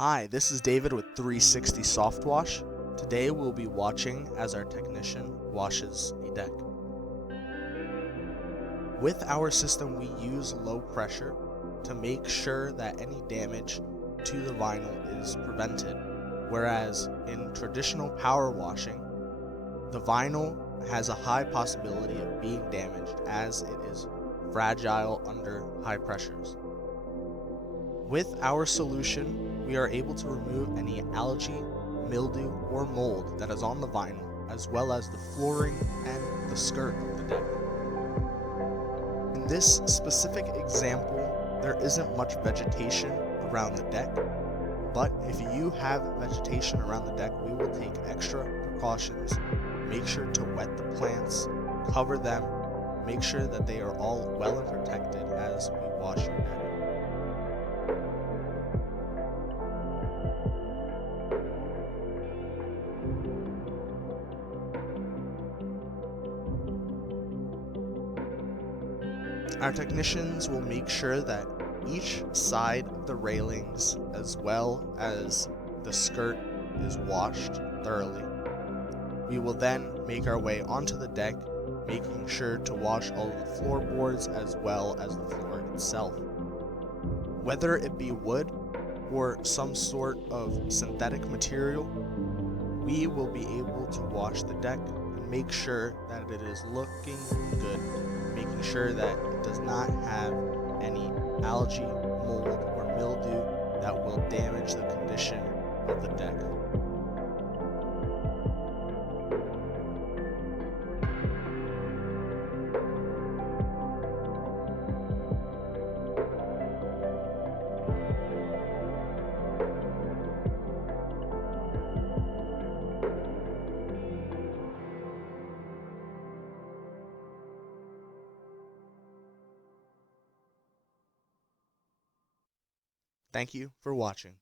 Hi, this is David with 360 Soft Wash. Today we'll be watching as our technician washes a deck. With our system, we use low pressure to make sure that any damage to the vinyl is prevented, whereas in traditional power washing, the vinyl has a high possibility of being damaged as it is fragile under high pressures. With our solution, we are able to remove any algae, mildew, or mold that is on the vinyl, as well as the flooring and the skirt of the deck. In this specific example, there isn't much vegetation around the deck, but if you have vegetation around the deck, we will take extra precautions. Make sure to wet the plants, cover them, make sure that they are all well and protected as we wash your deck. Our technicians will make sure that each side of the railings as well as the skirt is washed thoroughly. We will then make our way onto the deck, making sure to wash all of the floorboards as well as the floor itself. Whether it be wood or some sort of synthetic material, we will be able to wash the deck and make sure that it is looking good, making sure that it does not have any algae, mold, or mildew that will damage the condition of the deck. Thank you for watching.